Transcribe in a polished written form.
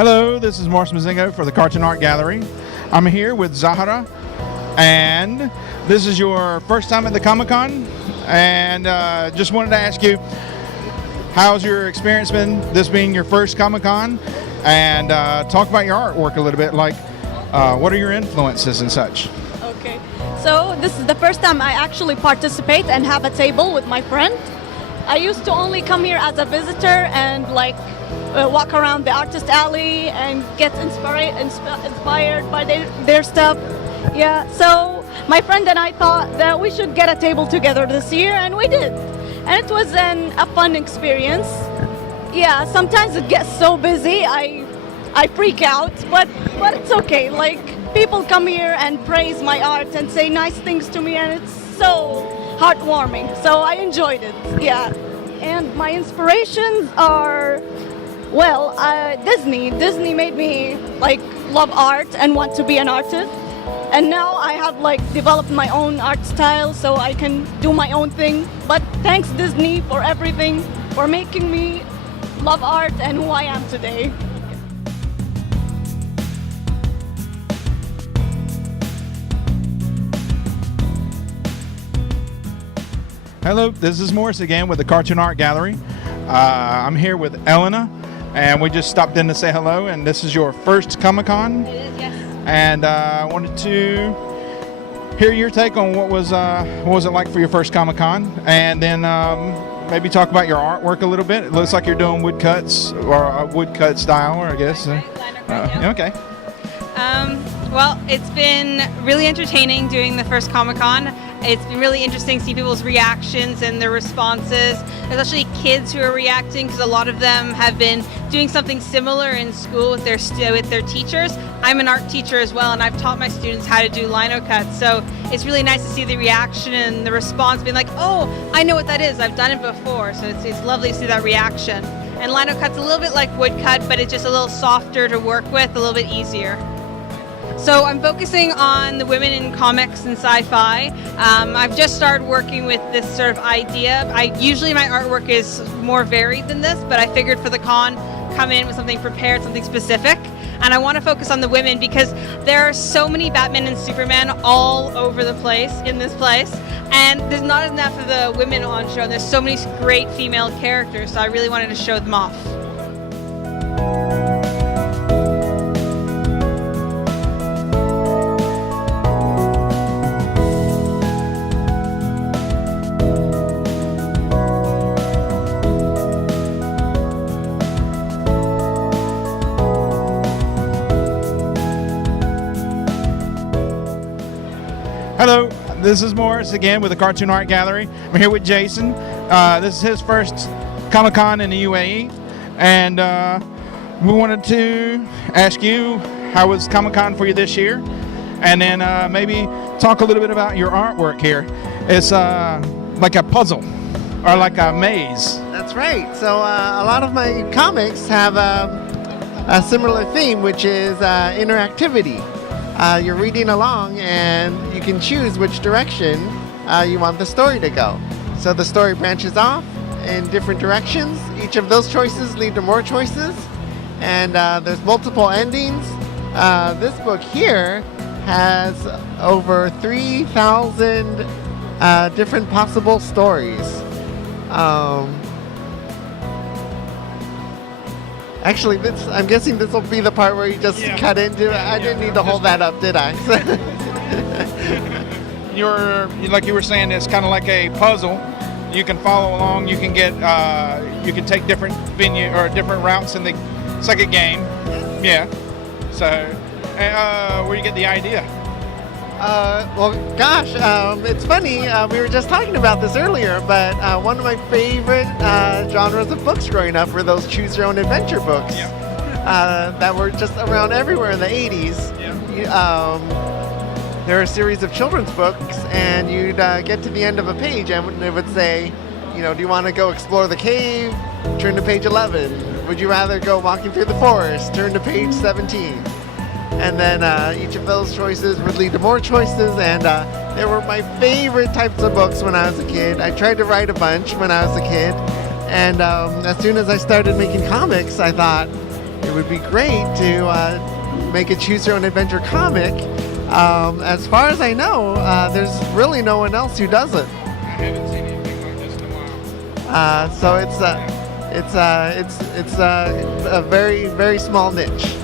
Hello, this is Morris Mazingo for the Cartoon Art Gallery. I'm here with Zahara, and this is your first time at the Comic-Con, and just wanted to ask you, how's your experience been, this being your first Comic-Con, and talk about your artwork a little bit, like what are your influences and such? Okay, so this is the first time I actually participate and have a table with my friend. I used to only come here as a visitor and walk around the artist alley and get inspired by their stuff. Yeah, so my friend and I thought that we should get a table together this year, and we did. And it was a fun experience. Yeah, sometimes it gets so busy, I freak out, but it's okay. Like, people come here and praise my art and say nice things to me, and it's so heartwarming. So I enjoyed it, yeah. And my inspirations are, well, Disney. Disney made me love art and want to be an artist. And now I have developed my own art style, so I can do my own thing. But thanks Disney for everything, for making me love art and who I am today. Hello, this is Morris again with the Cartoon Art Gallery. I'm here with Elena, and we just stopped in to say hello, and this is your first Comic-Con? It is, yes. And I wanted to hear your take on what was it like for your first Comic-Con, and then maybe talk about your artwork a little bit. It looks like you're doing woodcuts, or a woodcut style, or I guess. Okay. Well, it's been really entertaining doing the first Comic-Con. It's been really interesting to see people's reactions and their responses, especially kids who are reacting, because a lot of them have been doing something similar in school with their teachers. I'm an art teacher as well, and I've taught my students how to do lino cuts, so it's really nice to see the reaction and the response being like, oh, I know what that is, I've done it before, so it's lovely to see that reaction. And lino cut's a little bit like woodcut, but it's just a little softer to work with, a little bit easier. So I'm focusing on the women in comics and sci-fi. I've just started working with this sort of idea. Usually my artwork is more varied than this, but I figured for the con, come in with something prepared, something specific. And I want to focus on the women because there are so many Batman and Superman all over the place in this place. And there's not enough of the women on show. There's so many great female characters, so I really wanted to show them off. Hello, this is Morris again with the Cartoon Art Gallery. I'm here with Jason. This is his first Comic-Con in the UAE, and we wanted to ask you, how was Comic-Con for you this year? And then maybe talk a little bit about your artwork here. It's like a puzzle, or like a maze. That's right. So a lot of my comics have a similar theme, which is interactivity. You're reading along and you can choose which direction you want the story to go. So the story branches off in different directions. Each of those choices lead to more choices, and there's multiple endings. This book here has over 3,000 different possible stories. Actually, I'm guessing this will be the part where you just cut into it. I didn't need to hold that up, did I? Like you were saying, it's kind of like a puzzle. You can follow along. You can get, you can take different different routes, and it's like a game. Yeah. So, where do you get the idea? Well, gosh, it's funny. We were just talking about this earlier, but one of my favorite genres of books growing up were those choose-your-own-adventure books that were just around everywhere in the 80s. There are a series of children's books, and you'd get to the end of a page, and it would say, you know, do you want to go explore the cave? Turn to page 11. Would you rather go walking through the forest? Turn to page 17. And then each of those choices would lead to more choices, and they were my favorite types of books when I was a kid. I tried to write a bunch when I was a kid, and as soon as I started making comics, I thought, it would be great to make a choose your own adventure comic. As far as I know, there's really no one else who does it. I haven't seen anything like this in a while. So it's a very, very small niche.